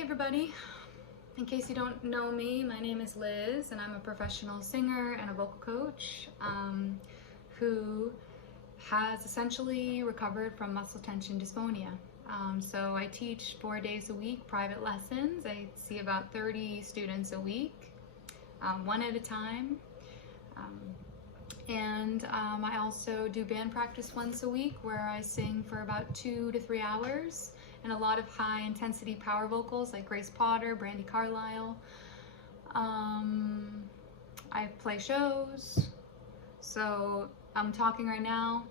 Hey everybody, in case you don't know me, my name is Liz and I'm a professional singer and a vocal coach who has essentially recovered from muscle tension dysphonia. So I teach 4 days a week, private lessons. I see about 30 students a week, one at a time. I also do band practice once a week where I sing for about 2 to 3 hours and a lot of high intensity power vocals like Grace Potter, Brandi Carlile. I play shows, so I'm talking right now,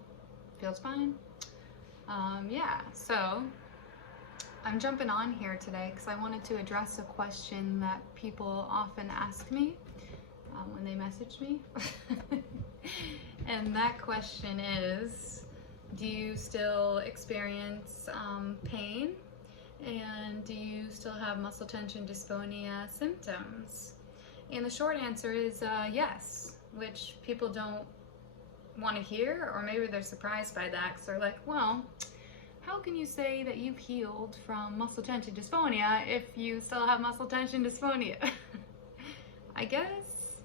feels fine. So I'm jumping on here today because I wanted to address a question that people often ask me when they message me. And that question is, do you still experience pain? And do you still have muscle tension dysphonia symptoms? And the short answer is yes, which people don't want to hear, or maybe they're surprised by that because they're like, well, how can you say that you've healed from muscle tension dysphonia if you still have muscle tension dysphonia? I guess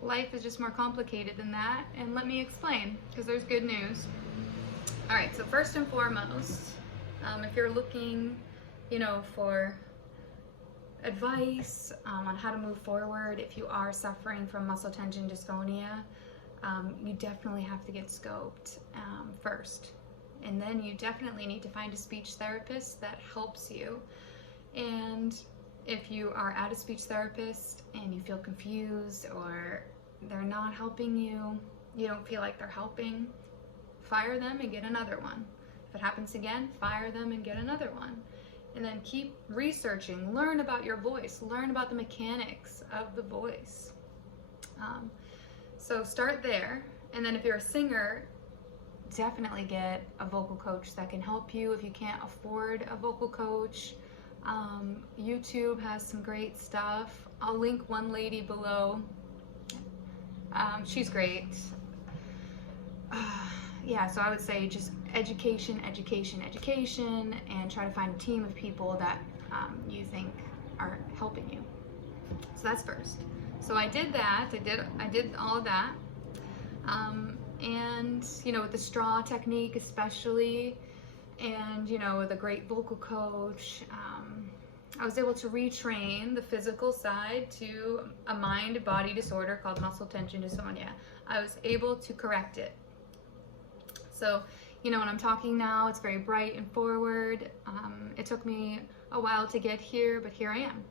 life is just more complicated than that, and let me explain, because there's good news. All right, so first and foremost, if you're looking, for advice on how to move forward, if you are suffering from muscle tension dysphonia, you definitely have to get scoped first. And then you definitely need to find a speech therapist that helps you. And if you are at a speech therapist and you feel confused or they're not helping you, you don't feel like they're helping, fire them and get another one. If it happens again, fire them and get another one. And then keep researching, learn about your voice, learn about the mechanics of the voice. So start there. And then if you're a singer, definitely get a vocal coach that can help you if you can't afford a vocal coach. YouTube has some great stuff. I'll link one lady below. She's great. So I would say just education, and try to find a team of people that you think are helping you. So that's first. So I did that. I did all of that. And with the straw technique especially, and with a great vocal coach, I was able to retrain the physical side to a mind-body disorder called muscle tension dysphonia. I was able to correct it. So, when I'm talking now, it's very bright and forward. It took me a while to get here, but here I am.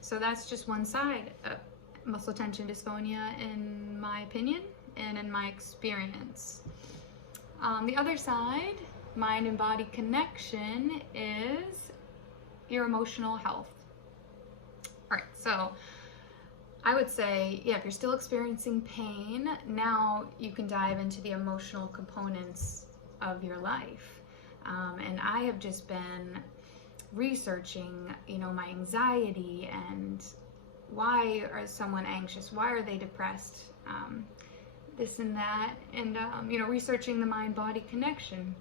So that's just one side of muscle tension dysphonia, in my opinion and in my experience. The other side, mind and body connection, is your emotional health. All right, so I would say, if you're still experiencing pain, now you can dive into the emotional components of your life. And I have just been researching, my anxiety and why are someone anxious? Why are they depressed? This and that, and researching the mind-body connection.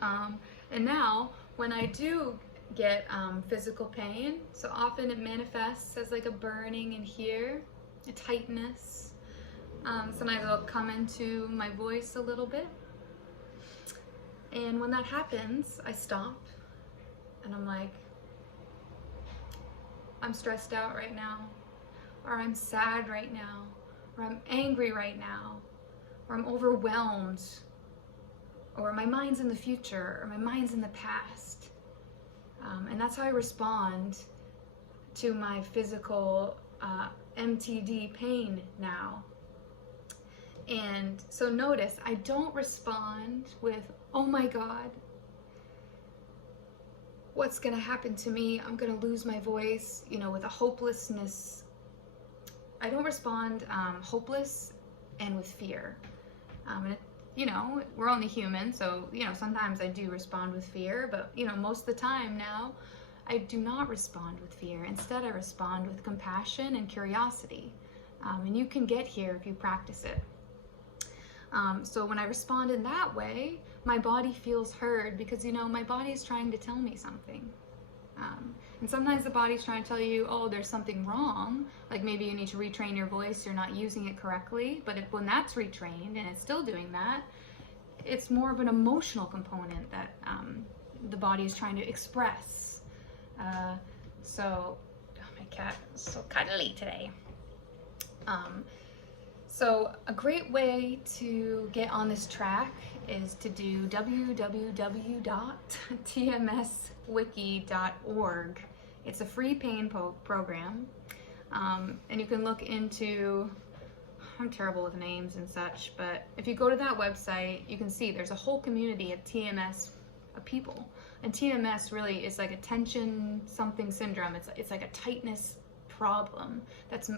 And now, when I do get physical pain, so often it manifests as like a burning in here, a tightness. Sometimes it'll come into my voice a little bit. And when that happens, I stop and I'm like, I'm stressed out right now, or I'm sad right now, or I'm angry right now, or I'm overwhelmed, or my mind's in the future, or my mind's in the past. And that's how I respond to my physical MTD pain now. And so notice, I don't respond with, oh my God, what's gonna happen to me? I'm gonna lose my voice, with a hopelessness. I don't respond hopeless and with fear. We're only human, so, sometimes I do respond with fear, but, most of the time now, I do not respond with fear. Instead, I respond with compassion and curiosity. And you can get here if you practice it. So when I respond in that way, my body feels heard because, my body is trying to tell me something. And sometimes the body's trying to tell you, oh, there's something wrong. Like maybe you need to retrain your voice, you're not using it correctly. But when that's retrained and it's still doing that, it's more of an emotional component that the body is trying to express. So, oh, my cat is so cuddly today. So a great way to get on this track is to do www.tmswiki.org. It's a free pain program, and you can look into, I'm terrible with names and such, but if you go to that website, you can see there's a whole community of TMS people. And TMS really is like attention something syndrome. It's like a tightness problem that's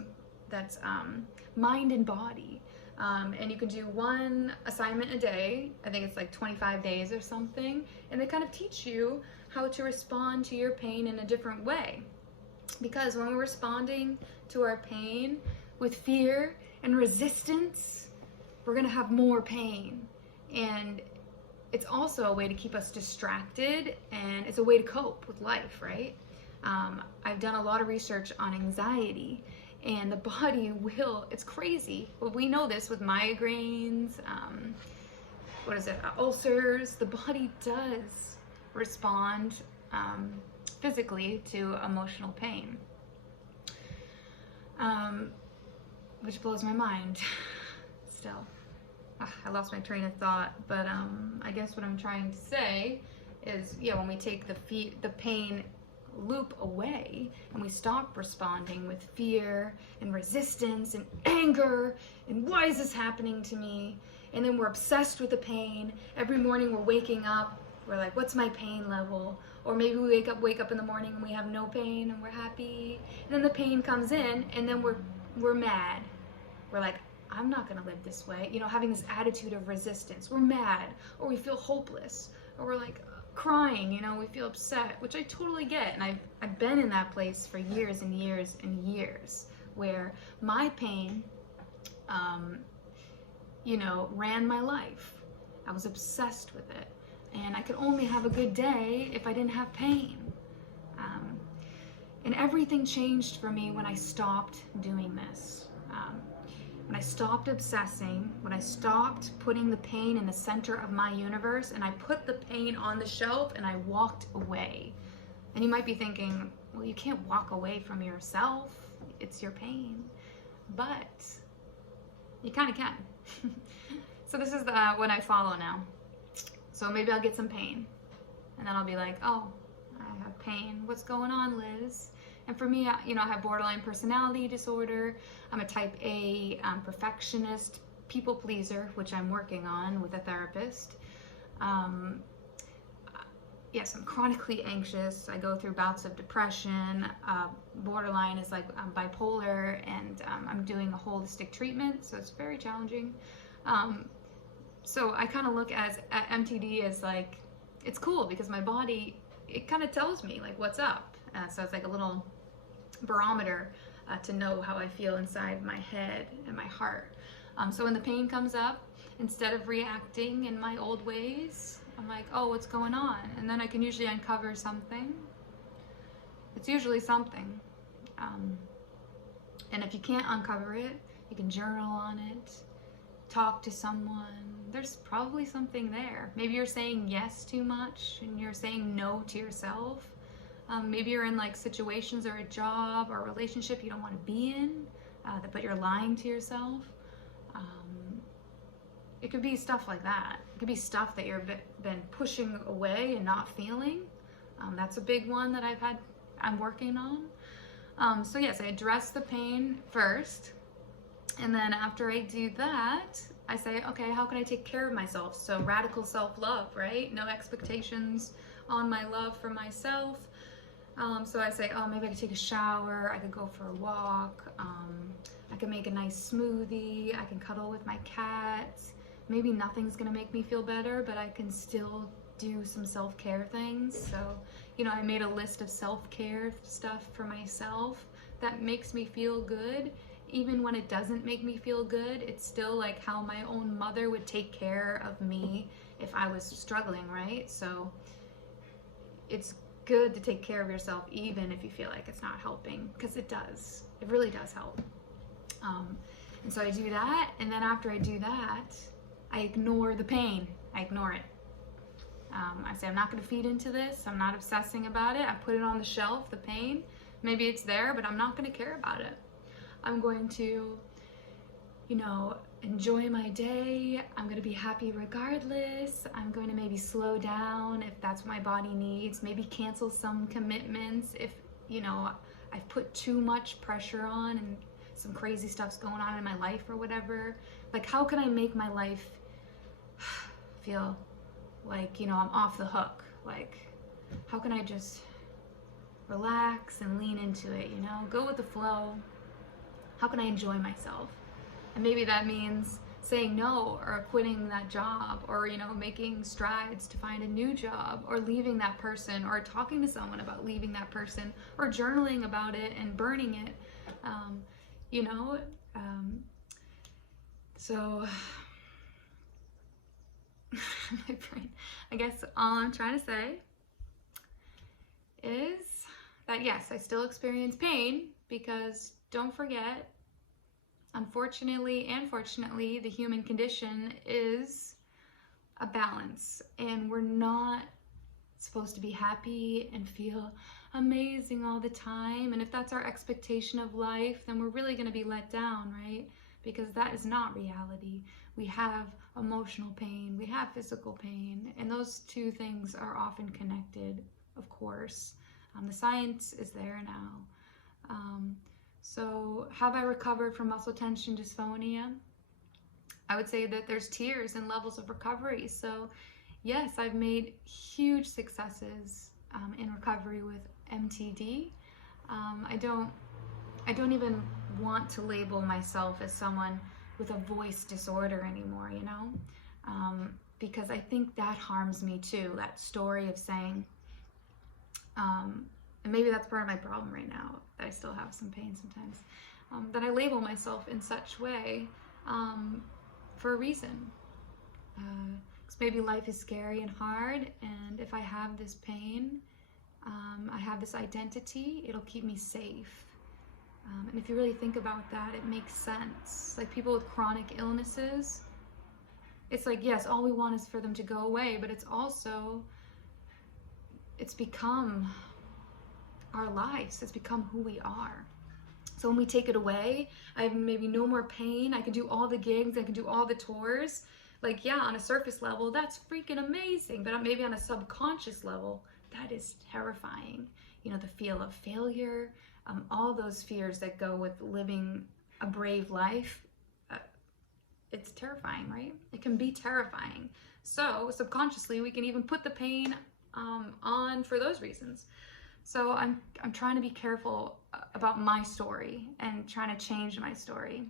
mind and body. And you can do one assignment a day. I think it's like 25 days or something. And they kind of teach you how to respond to your pain in a different way. Because when we're responding to our pain with fear and resistance, we're gonna have more pain. And it's also a way to keep us distracted, and it's a way to cope with life, right? I've done a lot of research on anxiety, and the body will, it's crazy. Well, we know this with migraines, ulcers. The body does respond physically to emotional pain, which blows my mind still. I lost my train of thought, but I guess what I'm trying to say is, yeah, when we take the pain loop away and we stop responding with fear and resistance and anger and why is this happening to me, and then we're obsessed with the pain. Every morning we're waking up, we're like, what's my pain level? Or maybe we wake up in the morning and we have no pain and we're happy, and then the pain comes in and then we're mad. We're like, I'm not gonna live this way, you know, having this attitude of resistance. We're mad, or we feel hopeless, or we're like crying, you know, we feel upset, which I totally get. And I've been in that place for years and years and years, where my pain, you know, ran my life. I was obsessed with it, and I could only have a good day if I didn't have pain. And everything changed for me when I stopped doing this. When I stopped obsessing, when I stopped putting the pain in the center of my universe, and I put the pain on the shelf and I walked away. And you might be thinking, well, you can't walk away from yourself. It's your pain. But you kind of can. So this is what I follow now. So maybe I'll get some pain, and then I'll be like, oh, I have pain. What's going on, Liz? And for me, you know, I have borderline personality disorder. I'm a type A perfectionist, people pleaser, which I'm working on with a therapist. Yes, I'm chronically anxious. I go through bouts of depression. Borderline is like I'm bipolar, and I'm doing a holistic treatment, so it's very challenging. So I kind of look at MTD as like, it's cool because my body, it kind of tells me like what's up. So it's like a little barometer to know how I feel inside my head and my heart. So when the pain comes up, instead of reacting in my old ways, I'm like, oh, what's going on? And then I can usually uncover something. It's usually something. And if you can't uncover it, you can journal on it, talk to someone. There's probably something there. Maybe you're saying yes too much and you're saying no to yourself. Maybe you're in like situations or a job or a relationship you don't want to be in, but you're lying to yourself. It could be stuff like that. It could be stuff that you've been pushing away and not feeling. That's a big one that I'm working on. So yes, I address the pain first. And then after I do that, I say, okay, how can I take care of myself? So radical self-love, right? No expectations on my love for myself. So I say, oh, maybe I could take a shower, I could go for a walk, I can make a nice smoothie, I can cuddle with my cat. Maybe nothing's gonna make me feel better, but I can still do some self-care things. So, you know, I made a list of self-care stuff for myself that makes me feel good. Even when it doesn't make me feel good, it's still like how my own mother would take care of me if I was struggling, right? So it's good to take care of yourself, even if you feel like it's not helping, because it does. It really does help. And so I do that, and then after I do that, I ignore the pain. I ignore it. I say, I'm not going to feed into this. I'm not obsessing about it. I put it on the shelf, the pain. Maybe it's there, but I'm not going to care about it. I'm going to, you know, enjoy my day. I'm going to be happy regardless. I'm going to maybe slow down if that's what my body needs. Maybe cancel some commitments if, you know, I've put too much pressure on and some crazy stuff's going on in my life or whatever. Like, how can I make my life feel like, you know, I'm off the hook? Like, how can I just relax and lean into it, you know, go with the flow? How can I enjoy myself? And maybe that means saying no, or quitting that job, or, you know, making strides to find a new job, or leaving that person, or talking to someone about leaving that person, or journaling about it and burning it, you know. So my brain, I guess all I'm trying to say is that yes, I still experience pain, because don't forget, unfortunately and fortunately, the human condition is a balance, and we're not supposed to be happy and feel amazing all the time. And if that's our expectation of life, then we're really going to be let down, right? Because that is not reality. We have emotional pain, we have physical pain, and those two things are often connected, of course. The science is there now. So have I recovered from muscle tension dysphonia? I would say that there's tiers and levels of recovery. So yes, I've made huge successes in recovery with MTD. I don't even want to label myself as someone with a voice disorder anymore, you know, because I think that harms me too. That story of saying, and maybe that's part of my problem right now, that I still have some pain sometimes, that I label myself in such way for a reason. Because maybe life is scary and hard, and if I have this pain, I have this identity, it'll keep me safe. And if you really think about that, it makes sense. Like people with chronic illnesses, it's like, yes, all we want is for them to go away, but it's also, it's become our lives. It's become who we are. So when we take it away, I have maybe no more pain. I can do all the gigs. I can do all the tours. Like, yeah, on a surface level, that's freaking amazing. But maybe on a subconscious level, that is terrifying. You know, the feel of failure, all those fears that go with living a brave life. It's terrifying, right? It can be terrifying. So subconsciously, we can even put the pain on for those reasons. So I'm trying to be careful about my story and trying to change my story.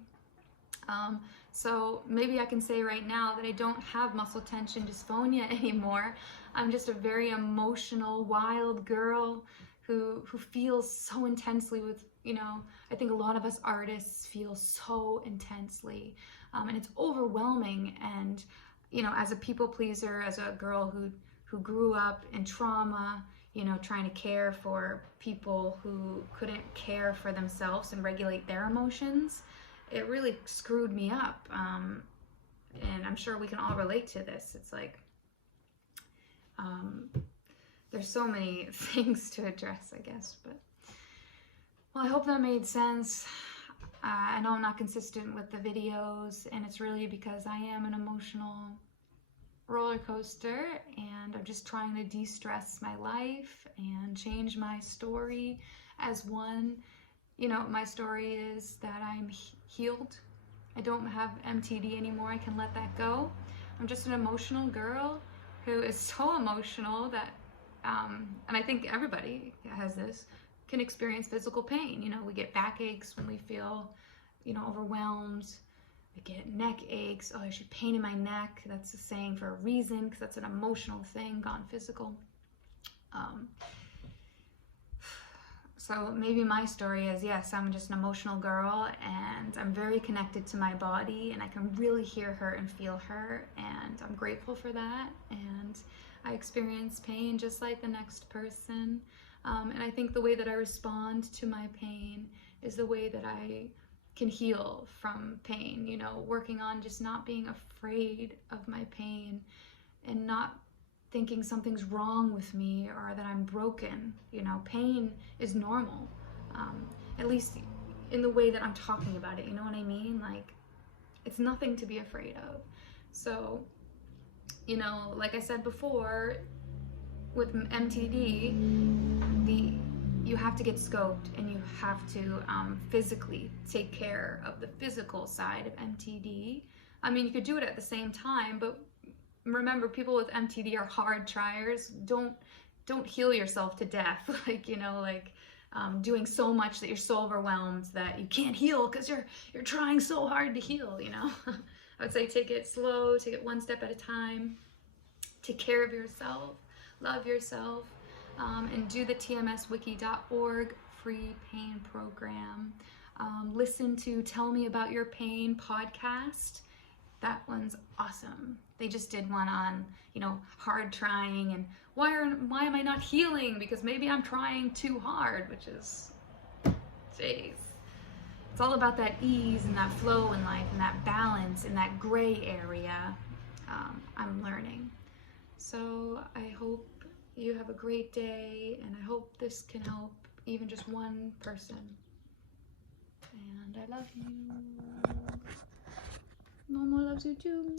So maybe I can say right now that I don't have muscle tension dysphonia anymore. I'm just a very emotional, wild girl who feels so intensely with, you know, I think a lot of us artists feel so intensely, and it's overwhelming. And, you know, as a people pleaser, as a girl who grew up in trauma, you know, trying to care for people who couldn't care for themselves and regulate their emotions, it really screwed me up. And I'm sure we can all relate to this. It's like, there's so many things to address, I guess, but, well, I hope that made sense. I know I'm not consistent with the videos, and it's really because I am an emotional roller coaster, and I'm just trying to de-stress my life and change my story as one. You know, my story is that I'm healed. I don't have MTD anymore. I can let that go. I'm just an emotional girl who is so emotional that, and I think everybody has this, can experience physical pain. You know, we get backaches when we feel, you know, overwhelmed. I get neck aches. Oh, I should pain in my neck. That's a saying for a reason, because that's an emotional thing gone physical. So maybe my story is, yes, I'm just an emotional girl, and I'm very connected to my body, and I can really hear her and feel her, and I'm grateful for that. And I experience pain just like the next person. And I think the way that I respond to my pain is the way that I can heal from pain, you know, working on just not being afraid of my pain and not thinking something's wrong with me or that I'm broken. You know, pain is normal, at least in the way that I'm talking about it, you know what I mean? Like, it's nothing to be afraid of. So, you know, like I said before, with MTD, you have to get scoped and you have to physically take care of the physical side of MTD. I mean, you could do it at the same time, but remember, people with MTD are hard triers. Don't heal yourself to death, like, you know, like doing so much that you're so overwhelmed that you can't heal because you're trying so hard to heal, you know. I would say take it slow, take it one step at a time, take care of yourself, love yourself, and do the tmswiki.org free pain program. Listen to Tell Me About Your Pain podcast. That one's awesome. They just did one on, you know, hard trying and why am I not healing? Because maybe I'm trying too hard, which is, jeez. It's all about that ease and that flow in life and that balance and that gray area. I'm learning. So I hope you have a great day, and I hope this can help even just one person. And I love you. Momo loves you too.